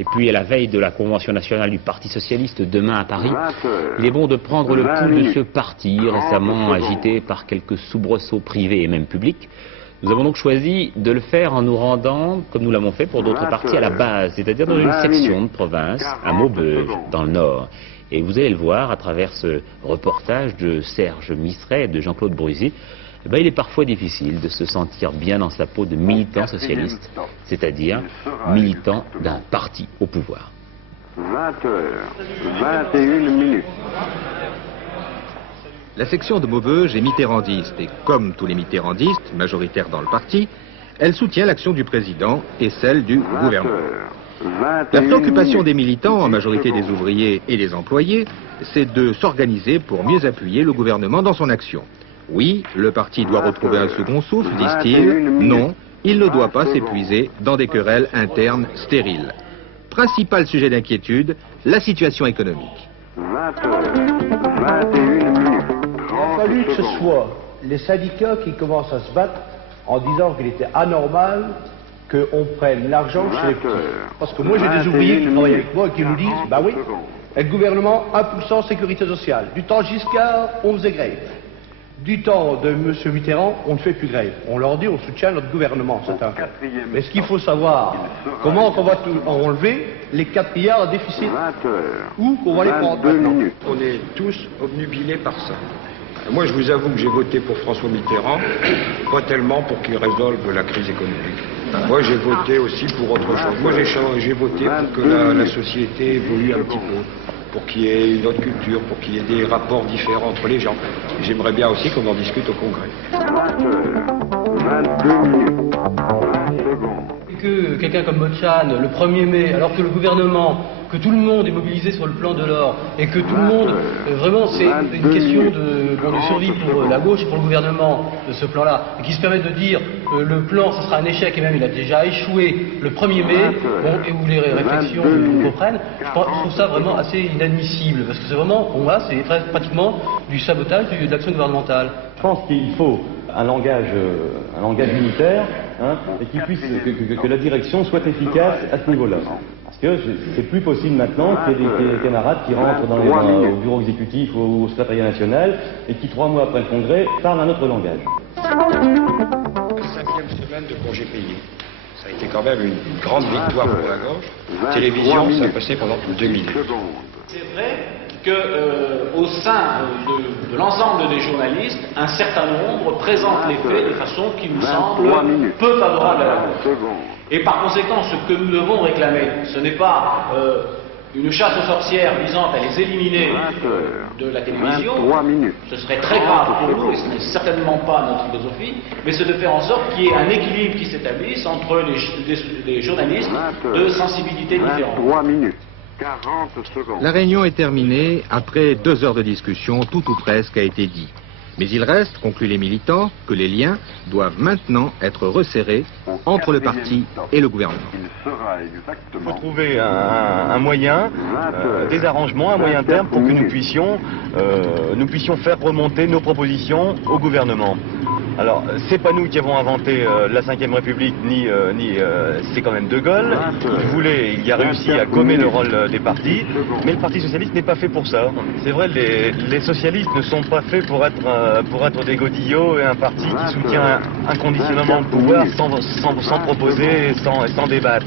Et puis à la veille de la convention nationale du Parti socialiste demain à Paris, il est bon de prendre le pouls de ce parti récemment agité par quelques soubresauts privés et même publics. Nous avons donc choisi de le faire en nous rendant, comme nous l'avons fait pour d'autres partis, à la base, c'est-à-dire dans une section de province, à Maubeuge, dans le Nord. Et vous allez le voir à travers ce reportage de Serge Misseret et de Jean-Claude Bruzy, il est parfois difficile de se sentir bien dans sa peau de militant socialiste, c'est-à-dire militant d'un parti au pouvoir. 20h21. La section de Maubeuge est mitterrandiste et comme tous les mitterrandistes, majoritaires dans le parti, elle soutient l'action du président et celle du gouvernement. La préoccupation des militants, en majorité des ouvriers et des employés, c'est de s'organiser pour mieux appuyer le gouvernement dans son action. Oui, le parti doit retrouver un second souffle, disent-ils. Non, il ne doit pas s'épuiser dans des querelles internes stériles. Principal sujet d'inquiétude, la situation économique. 20h21. Il a fallu que ce soit les syndicats qui commencent à se battre en disant qu'il était anormal qu'on prenne l'argent chez les petits. Parce que moi j'ai des ouvriers qui travaillent avec moi et qui nous disent, bah oui, le gouvernement 1% sécurité sociale. Du temps Giscard, on faisait grève. Du temps de M. Mitterrand, on ne fait plus grève. On leur dit, on soutient notre gouvernement, c'est un fait. Mais ce qu'il faut savoir, comment on va tout enlever les 4 milliards de déficit. Où qu'on va les prendre maintenant. On est tous obnubilés par ça. Moi, je vous avoue que j'ai voté pour François Mitterrand, pas tellement pour qu'il résolve la crise économique. Moi, j'ai voté aussi pour autre chose. Moi, j'ai voté pour que la société évolue un petit peu, pour qu'il y ait une autre culture, pour qu'il y ait des rapports différents entre les gens. J'aimerais bien aussi qu'on en discute au Congrès. 20h22. Que quelqu'un comme Motchan, le 1er mai, alors que le gouvernement, que tout le monde est mobilisé sur le plan de l'or, et que tout le monde, vraiment, c'est une question de survie pour la gauche et pour le gouvernement, de ce plan-là, et qui se permet de dire le plan, ce sera un échec, et même il a déjà échoué le 1er mai, et où les réflexions reprennent, je trouve ça vraiment assez inadmissible, parce que c'est vraiment, pour moi, c'est pratiquement du sabotage de l'action gouvernementale. Je pense qu'il faut un langage unitaire, et que la direction soit efficace à ce niveau-là. Parce que c'est plus possible maintenant qu'il y ait des camarades qui rentrent au bureau exécutif ou au secrétariat national et qui, 3 mois après le congrès, parlent un autre langage. 5e semaine de congés payés. Ça a été quand même une grande victoire pour la gauche. Télévision, ça a passé pendant 2 minutes. C'est vrai qu'au sein de l'ensemble des journalistes, un certain nombre présentent les faits de façon qui nous semble peu favorable à la gauche. Et par conséquent, ce que nous devons réclamer, ce n'est pas une chasse aux sorcières visant à les éliminer de la télévision, ce serait très grave pour nous et ce n'est certainement pas notre philosophie, mais c'est de faire en sorte qu'il y ait un équilibre qui s'établisse entre les journalistes de sensibilités différentes. 3 minutes. 40 secondes. La réunion est terminée après 2 heures de discussion, tout ou presque a été dit. Mais il reste, concluent les militants, que les liens doivent maintenant être resserrés entre le parti et le gouvernement. Il sera exactement. Il faut trouver un moyen, des arrangements à moyen terme pour que nous puissions faire remonter nos propositions au gouvernement. Alors, c'est pas nous qui avons inventé la 5e République, c'est quand même De Gaulle. Il a réussi à gommer le rôle des partis, mais le Parti Socialiste n'est pas fait pour ça. C'est vrai, les socialistes ne sont pas faits pour être des godillots et un parti qui soutient inconditionnellement le pouvoir sans proposer et sans débattre.